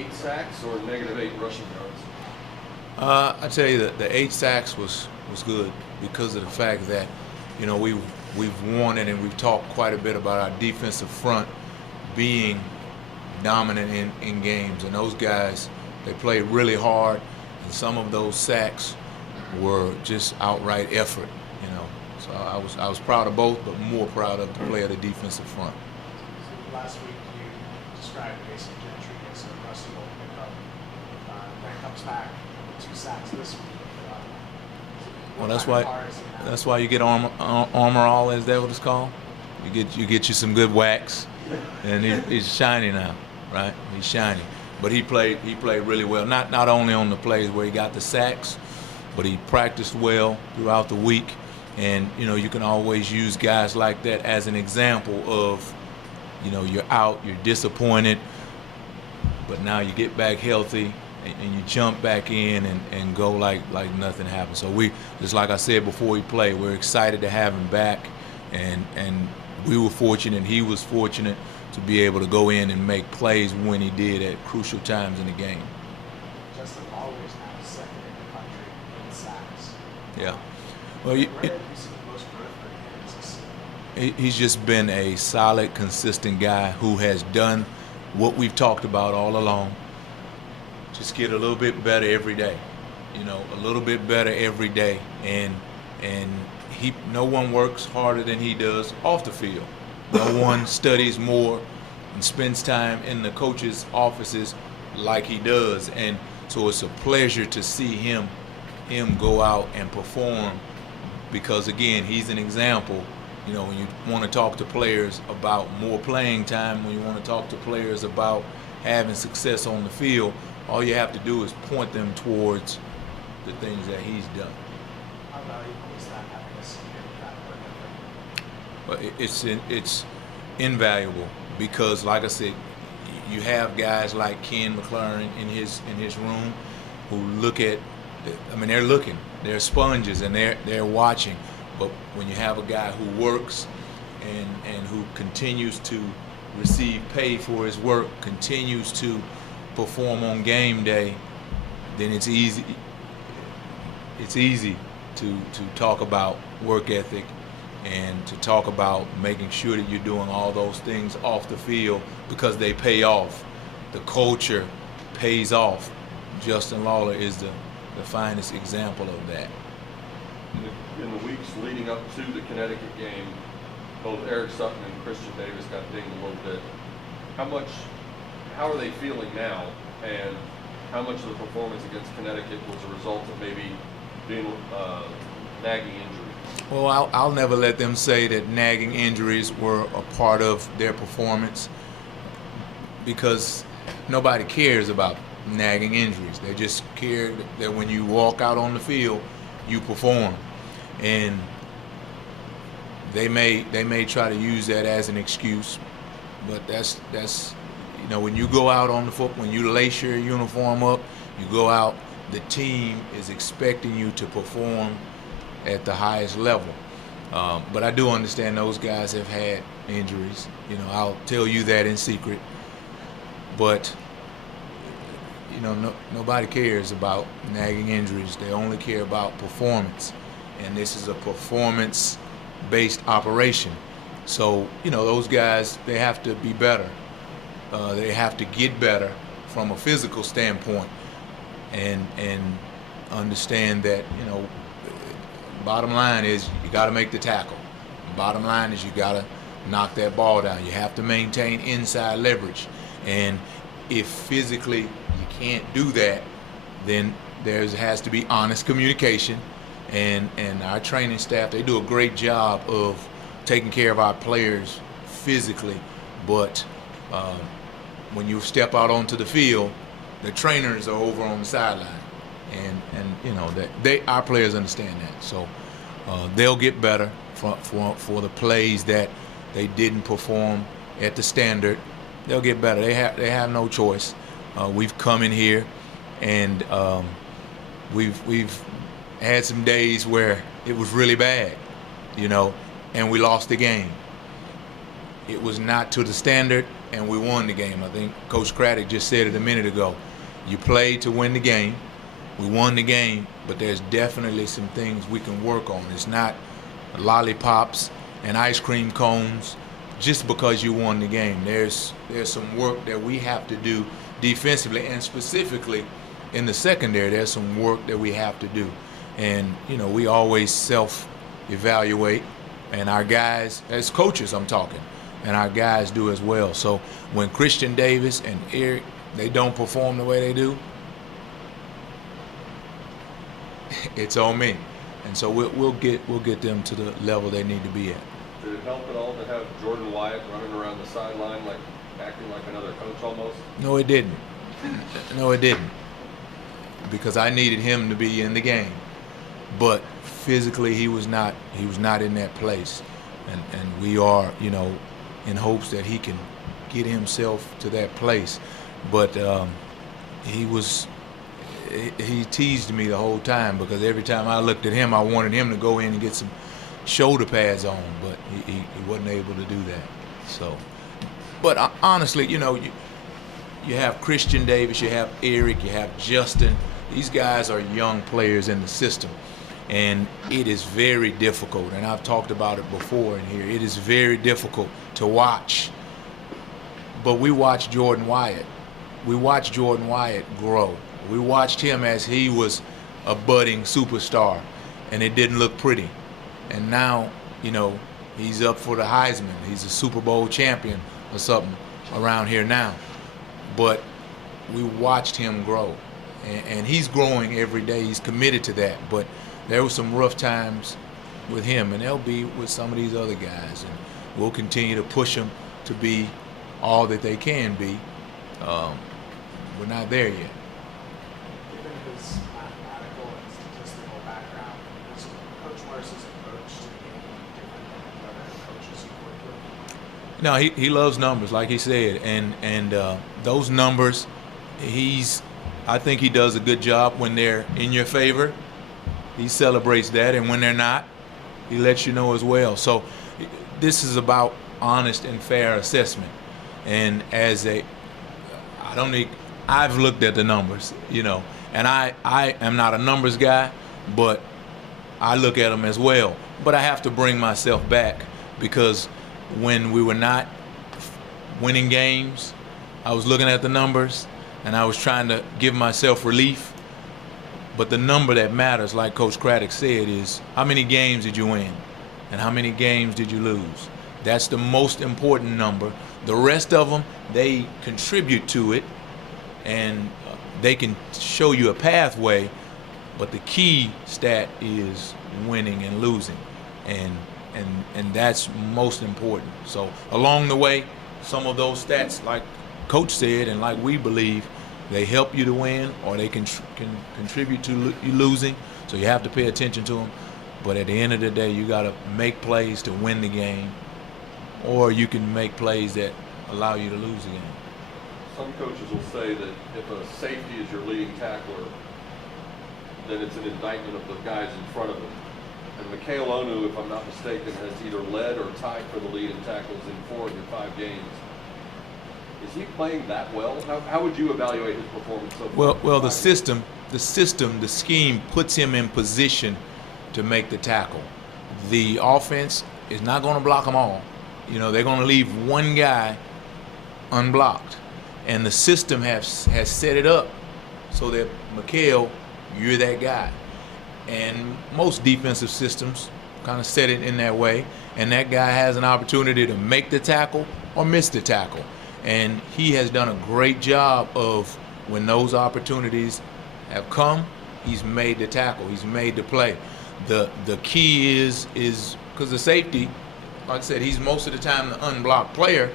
8 sacks or -8 rushing yards? I tell you that the 8 sacks was good because of the fact that, you know, we've wanted and we've talked quite a bit about our defensive front being dominant in games, and those guys, they played really hard, and some of those sacks were just outright effort, you know. So I was proud of both, but more proud of the play of the defensive front. So last week you described Mason Gentry as a rusty old pickup. That comes back with 2 sacks this week. Well, that's why you get armor all, as that what it's called. You get you some good wax, and he's shiny now, right? He's shiny, but he played really well. Not only on the plays where he got the sacks, but he practiced well throughout the week. And you know, you can always use guys like that as an example of, you know, you're out, you're disappointed, but now you get back healthy and you jump back in and go like nothing happened. So we, just like I said before he played, we're excited to have him back, and we were fortunate and he was fortunate to be able to go in and make plays when he did at crucial times in the game. Justin always now second in the country in sacks. Yeah. Well, Where have you seen the most growth for him? he's just been a solid, consistent guy who has done what we've talked about all along. Just get a little bit better every day, you know, a little bit better every day, and no one works harder than he does off the field. No one studies more and spends time in the coaches' offices like he does, and so it's a pleasure to see him go out and perform, because again, he's an example. You know, when you want to talk to players about more playing time, when you want to talk to players about having success on the field, all you have to do is point them towards the things that he's done. How valuable is that, having a senior with that work ethic? But it's invaluable, because, like I said, you have guys like Ken McLaren in his room who look at. I mean, they're sponges, and they're watching. But when you have a guy who works and who continues to receive pay for his work, continues to perform on game day, then it's easy to talk about work ethic and to talk about making sure that you're doing all those things off the field, because they pay off. The culture pays off. Justin Lawler is the finest example of that. In the weeks leading up to the Connecticut game, both Eric Sutton and Christian Davis got dinged a little bit. How are they feeling now, and how much of the performance against Connecticut was a result of maybe being nagging injuries? Well, I'll never let them say that nagging injuries were a part of their performance, because nobody cares about nagging injuries. They just care that when you walk out on the field, you perform. And they may try to use that as an excuse, but that's you know, when you go out on the foot, when you lace your uniform up, you go out, the team is expecting you to perform at the highest level. But I do understand those guys have had injuries. You know, I'll tell you that in secret. But you know, nobody cares about nagging injuries. They only care about performance, and this is a performance-based operation. So, you know, those guys, they have to be better. They have to get better from a physical standpoint, and understand that, you know, bottom line is you got to make the tackle. Bottom line is you got to knock that ball down. You have to maintain inside leverage, and if physically you can't do that, then there has to be honest communication, and our training staff, they do a great job of taking care of our players physically, but when you step out onto the field, the trainers are over on the sideline, and you know that our players understand that, so they'll get better for the plays that they didn't perform at the standard. They'll get better. They have no choice. We've come in here, and we've had some days where it was really bad, you know, and we lost the game. It was not to the standard, and we won the game. I think Coach Craddock just said it a minute ago. You played to win the game. We won the game, but there's definitely some things we can work on. It's not lollipops and ice cream cones just because you won the game. There's some work that we have to do defensively, and specifically in the secondary, there's some work that we have to do. And, we always self-evaluate, and our guys, as coaches I'm talking, and our guys do as well. So when Christian Davis and Eric, they don't perform the way they do, it's on me. And so we'll get them to the level they need to be at. Did it help at all to have Jordan Wyatt running around the sideline, like acting like another coach almost? No, it didn't. No, it didn't. Because I needed him to be in the game. But physically he was not in that place. And we are, in hopes that he can get himself to that place. But he teased me the whole time, because every time I looked at him, I wanted him to go in and get some shoulder pads on, but he wasn't able to do that. So, but honestly, you have Christian Davis, you have Eric, you have Justin. These guys are young players in the system, and it is very difficult, and I've talked about it before in here, it is very difficult to watch. But we watched Jordan Wyatt. We watched Jordan Wyatt grow. We watched him as he was a budding superstar, and it didn't look pretty. And now, he's up for the Heisman. He's a Super Bowl champion or something around here now. But we watched him grow, and he's growing every day. He's committed to that. But there were some rough times with him, and they'll be with some of these other guys. And we'll continue to push them to be all that they can be. We're not there yet. Given his mathematical and statistical background, is Coach Morris as a coach to be different than other coaches you've worked with? No, he loves numbers, like he said, and those numbers, I think he does a good job when they're in your favor. He celebrates that, and when they're not, he lets you know as well. So this is about honest and fair assessment. And I've looked at the numbers, and I am not a numbers guy, but I look at them as well. But I have to bring myself back, because when we were not winning games, I was looking at the numbers and I was trying to give myself relief. But the number that matters, like Coach Craddock said, is how many games did you win and how many games did you lose? That's the most important number. The rest of them, they contribute to it, and they can show you a pathway, but the key stat is winning and losing, and that's most important. So along the way, some of those stats, like Coach said and like we believe, they help you to win, or they can contribute to you losing, so you have to pay attention to them. But at the end of the day, you got to make plays to win the game, or you can make plays that allow you to lose the game. Some coaches will say that if a safety is your leading tackler, then it's an indictment of the guys in front of him. And Mikhail Onu, if I'm not mistaken, has either led or tied for the lead in tackles in 4 of your 5 games. Is he playing that well? How would you evaluate his performance so far? Well, the scheme puts him in position to make the tackle. The offense is not going to block them all. They're going to leave one guy unblocked. And the system has set it up so that, Mikhail, you're that guy. And most defensive systems kind of set it in that way. And that guy has an opportunity to make the tackle or miss the tackle. And he has done a great job of, when those opportunities have come, he's made the tackle, he's made the play. The key is because the safety, like I said, he's most of the time the unblocked player,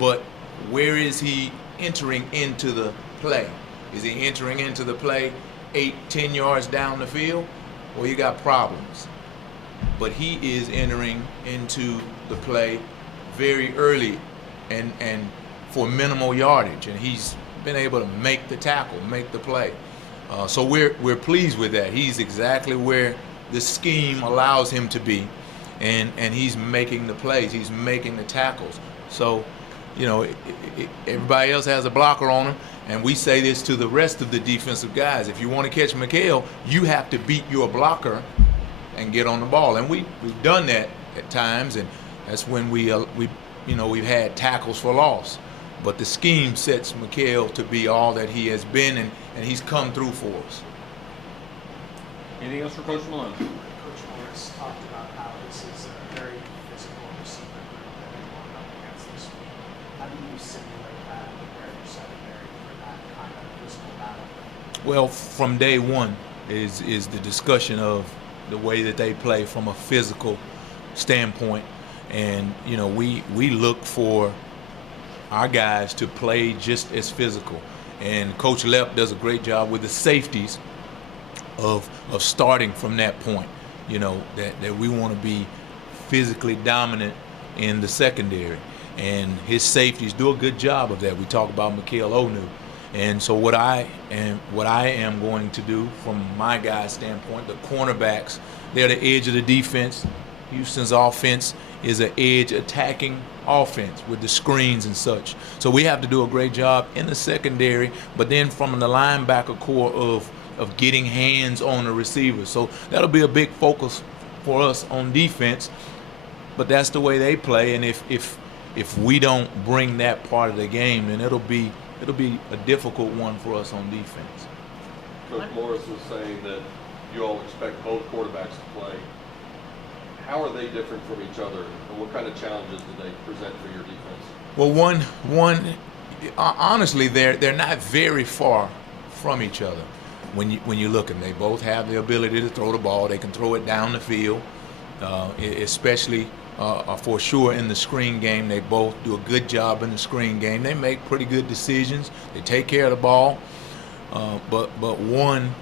but where is he entering into the play? Is he entering into the play 8-10 yards down the field? Well, you got problems. But he is entering into the play very early and for minimal yardage, and he's been able to make the tackle, make the play. So we're pleased with that. He's exactly where the scheme allows him to be, and he's making the plays, he's making the tackles. So, everybody else has a blocker on them, and we say this to the rest of the defensive guys. If you want to catch Mikhail, you have to beat your blocker and get on the ball. And we've done that at times, and that's when we've had tackles for loss. But the scheme sets Mikhail to be all that he has been, and he's come through for us. Anything else for Coach Malone? Coach Morris talked about how this is a very physical receiver group that they're going up against this week. How do you simulate that and prepare your secondary for that kind of physical battle? Well, from day one is the discussion of the way that they play from a physical standpoint. And, we look for our guys to play just as physical. And Coach Lepp does a great job with the safeties of starting from that point, that we want to be physically dominant in the secondary. And his safeties do a good job of that. We talk about Mikhail Onu. And so what I am going to do from my guy's standpoint, the cornerbacks, they're the edge of the defense. Houston's offense is an edge attacking offense with the screens and such. So we have to do a great job in the secondary, but then from the linebacker core of getting hands on the receivers. So that'll be a big focus for us on defense, but that's the way they play. And if we don't bring that part of the game, then it'll be a difficult one for us on defense. Coach Morris was saying that you all expect both quarterbacks to play. How are they different from each other, and what kind of challenges do they present for your defense? Well, one honestly, they're not very far from each other. When you look at them, they both have the ability to throw the ball. They can throw it down the field, especially for sure in the screen game. They both do a good job in the screen game. They make pretty good decisions. They take care of the ball, but one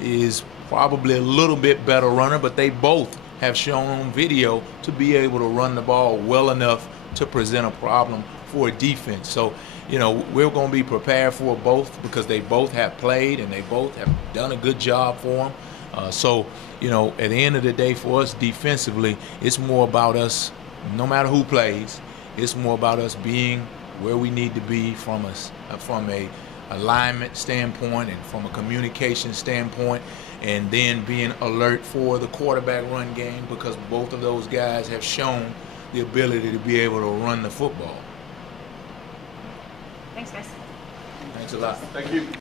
is probably a little bit better runner. But they both have shown on video to be able to run the ball well enough to present a problem for a defense. So, we're going to be prepared for both because they both have played and they both have done a good job for them. So, at the end of the day for us defensively, it's more about us, no matter who plays, it's more about us being where we need to be from a alignment standpoint and from a communication standpoint, and then being alert for the quarterback run game because both of those guys have shown the ability to be able to run the football. Thanks, guys. Thanks a lot. Thank you.